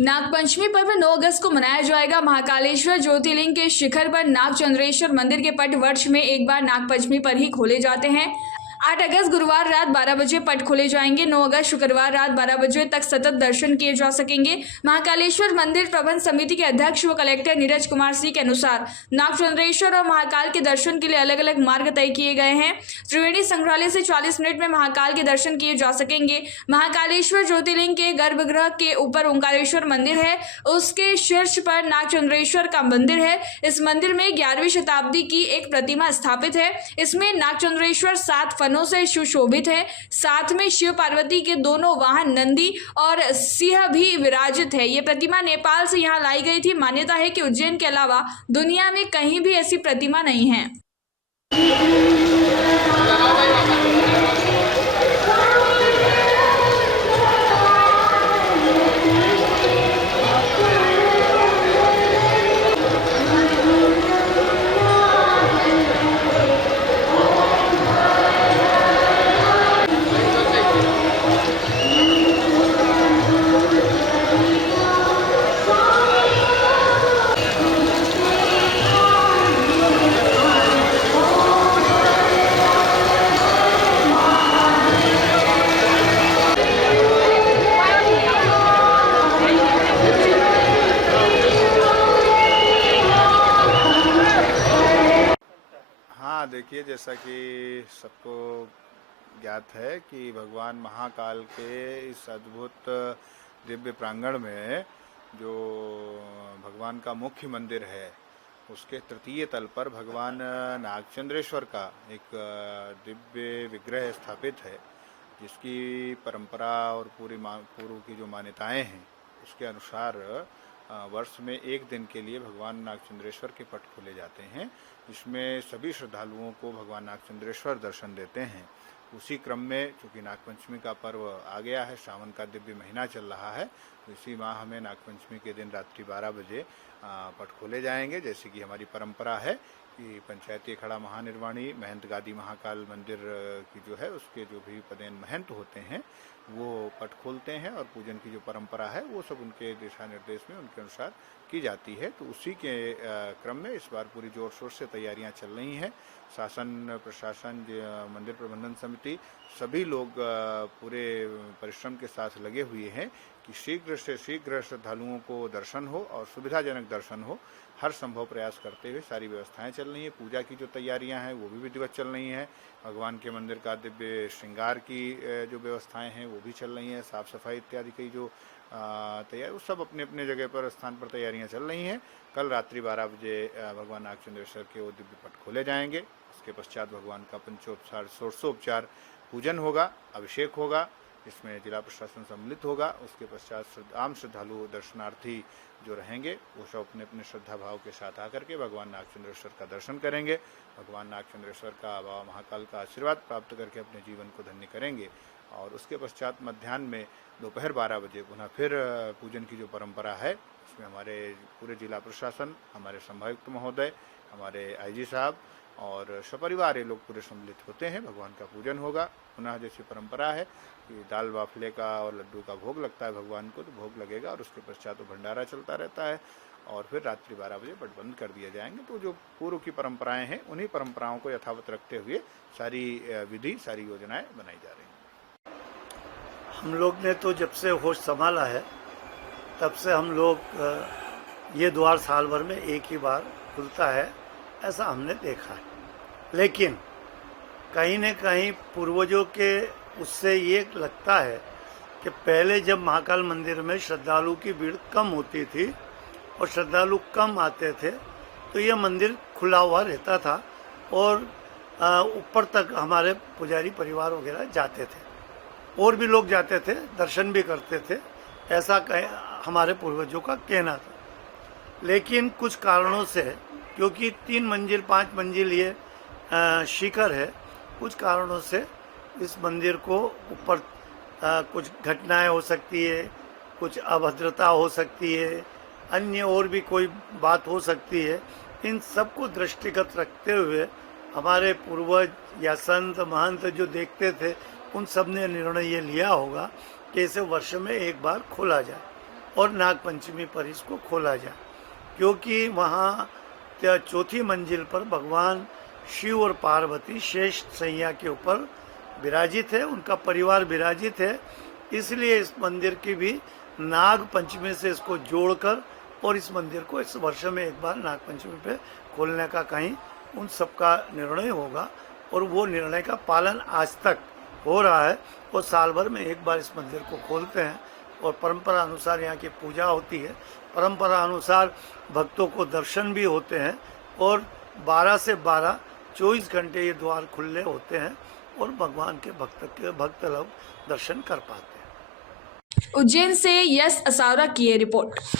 नागपंचमी पर्व 9 अगस्त को मनाया जाएगा। महाकालेश्वर ज्योतिर्लिंग के शिखर पर नागचंद्रेश्वर मंदिर के पट वर्ष में एक बार नागपंचमी पर ही खोले जाते हैं। 8 अगस्त गुरुवार रात 12 बजे पट खोले जाएंगे। 9 अगस्त शुक्रवार रात 12 बजे तक सतत दर्शन किए जा सकेंगे। महाकालेश्वर मंदिर प्रबंध समिति के अध्यक्ष व कलेक्टर नीरज कुमार सिंह के अनुसार नागचंद्रेश्वर और महाकाल के दर्शन के लिए अलग अलग मार्ग तय किए गए हैं। त्रिवेणी संग्रहालय से 40 मिनट में महाकाल के दर्शन किए जा सकेंगे। महाकालेश्वर ज्योतिर्लिंग के गर्भगृह के ऊपर ओंकारेश्वर मंदिर है, उसके शीर्ष पर नागचंद्रेश्वर का मंदिर है। इस मंदिर में 11वीं शताब्दी की एक प्रतिमा स्थापित है। इसमें नागचंद्रेश्वर 7 फनों से सुशोभित है। साथ में शिव पार्वती के दोनों वाहन नंदी और सिंह भी विराजित है। ये प्रतिमा नेपाल से यहाँ लाई गई थी। मान्यता है कि उज्जैन के अलावा दुनिया में कहीं भी ऐसी प्रतिमा नहीं है। हाँ, देखिए, जैसा कि सबको ज्ञात है कि भगवान महाकाल के इस अद्भुत दिव्य प्रांगण में जो भगवान का मुख्य मंदिर है उसके तृतीय तल पर भगवान नागचंद्रेश्वर का एक दिव्य विग्रह स्थापित है, जिसकी परंपरा और पूर्व की जो मान्यताएं हैं उसके अनुसार वर्ष में एक दिन के लिए भगवान नागचंद्रेश्वर के पट खोले जाते हैं। इसमें सभी श्रद्धालुओं को भगवान नागचंद्रेश्वर दर्शन देते हैं। उसी क्रम में चूँकि नागपंचमी का पर्व आ गया है, सावन का दिव्य महीना चल रहा है, तो इसी माह में नागपंचमी के दिन रात्रि 12 बजे पट खोले जाएंगे। जैसे कि हमारी परंपरा है कि पंचायती अखाड़ा महानिर्वाणी महंत गादी महाकाल मंदिर की जो है उसके जो भी पदेन महंत होते हैं वो पट खोलते हैं और पूजन की जो परंपरा है वो सब उनके दिशा निर्देश में उनके अनुसार की जाती है। तो उसी के क्रम में इस बार पूरी जोर शोर से तैयारियां चल रही हैं। शासन, प्रशासन, मंदिर प्रबंधन समिति, सभी लोग पूरे परिश्रम के साथ लगे हुए हैं कि शीघ्र से शीघ्र श्रद्धालुओं को दर्शन हो और सुविधाजनक दर्शन हो। हर संभव प्रयास करते हुए सारी व्यवस्थाएं चल रही हैं। पूजा की जो तैयारियां हैं वो भी विधिवत चल रही हैं। भगवान के मंदिर का दिव्य श्रृंगार की जो व्यवस्थाएं हैं वो भी चल रही हैं। साफ सफाई इत्यादि की जो तैयारी, वो सब अपने अपने जगह पर स्थान पर तैयारियां चल रही हैं। कल रात्रि 12 बजे भगवान नागचंद्रेश्वर के वो दिव्य पट खोले जाएंगे। उसके पश्चात भगवान का पंचोपचार, षोडशोपचार पूजन होगा, अभिषेक होगा, इसमें जिला प्रशासन सम्मिलित होगा। उसके पश्चात आम श्रद्धालु दर्शनार्थी जो रहेंगे वो सब अपने अपने श्रद्धा भाव के साथ आकर के भगवान नागचंद्रेश्वर का दर्शन करेंगे। भगवान नागचंद्रेश्वर का, बाबा महाकाल का आशीर्वाद प्राप्त करके अपने जीवन को धन्य करेंगे। और उसके पश्चात मध्याह्न में दोपहर 12 बजे पुनः फिर पूजन की जो परंपरा है उसमें हमारे पूरे जिला प्रशासन, हमारे संभायुक्त महोदय, हमारे आईजी साहब और सपरिवार ये लोग पूरे सम्मिलित होते हैं। भगवान का पूजन होगा। पुनः जैसी परंपरा है कि दाल बाफले का और लड्डू का भोग लगता है भगवान को, तो भोग लगेगा और उसके पश्चात तो भंडारा चलता रहता है और फिर रात्रि 12 बजे पट बंद कर दिए जाएंगे। तो जो पूर्व की परंपराएं हैं उन्हीं परंपराओं को यथावत रखते हुए सारी विधि, सारी योजनाएं बनाई जा रही हैं। हम लोग ने तो जब से होश संभाला है तब से हम लोग ये द्वार साल भर में एक ही बार खुलता है, ऐसा हमने देखा है। लेकिन कहीं न कहीं पूर्वजों के उससे ये लगता है कि पहले जब महाकाल मंदिर में श्रद्धालु की भीड़ कम होती थी और श्रद्धालु कम आते थे तो यह मंदिर खुला हुआ रहता था और ऊपर तक हमारे पुजारी परिवार वगैरह जाते थे और भी लोग जाते थे, दर्शन भी करते थे, ऐसा हमारे पूर्वजों का कहना था। लेकिन कुछ कारणों से, क्योंकि 3 मंजिल 5 मंजिल ये शिखर है, कुछ कारणों से इस मंदिर को ऊपर कुछ घटनाएं हो सकती है, कुछ अभद्रता हो सकती है, अन्य और भी कोई बात हो सकती है। इन सबको दृष्टिगत रखते हुए हमारे पूर्वज या संत महंत जो देखते थे उन सब ने निर्णय ये लिया होगा कि इसे वर्ष में एक बार खोला जाए। और नागपंचमी पर इसको खोला जाए, क्योंकि वहाँ चौथी मंजिल पर भगवान शिव और पार्वती शेष सैया के ऊपर विराजित है, उनका परिवार विराजित है। इसलिए इस मंदिर की भी नाग पंचमी से इसको जोड़कर और इस मंदिर को इस वर्ष में एक बार नाग पंचमी पे खोलने का कहीं उन सबका निर्णय होगा, और वो निर्णय का पालन आज तक हो रहा है। और साल भर में एक बार इस मंदिर को खोलते हैं और परंपरा अनुसार यहाँ की पूजा होती है। परंपरा अनुसार भक्तों को दर्शन भी होते हैं और 12 से 12 24 घंटे ये द्वार खुले होते हैं और भगवान के भक्त लोग दर्शन कर पाते हैं। उज्जैन से यस असावरा की ये रिपोर्ट।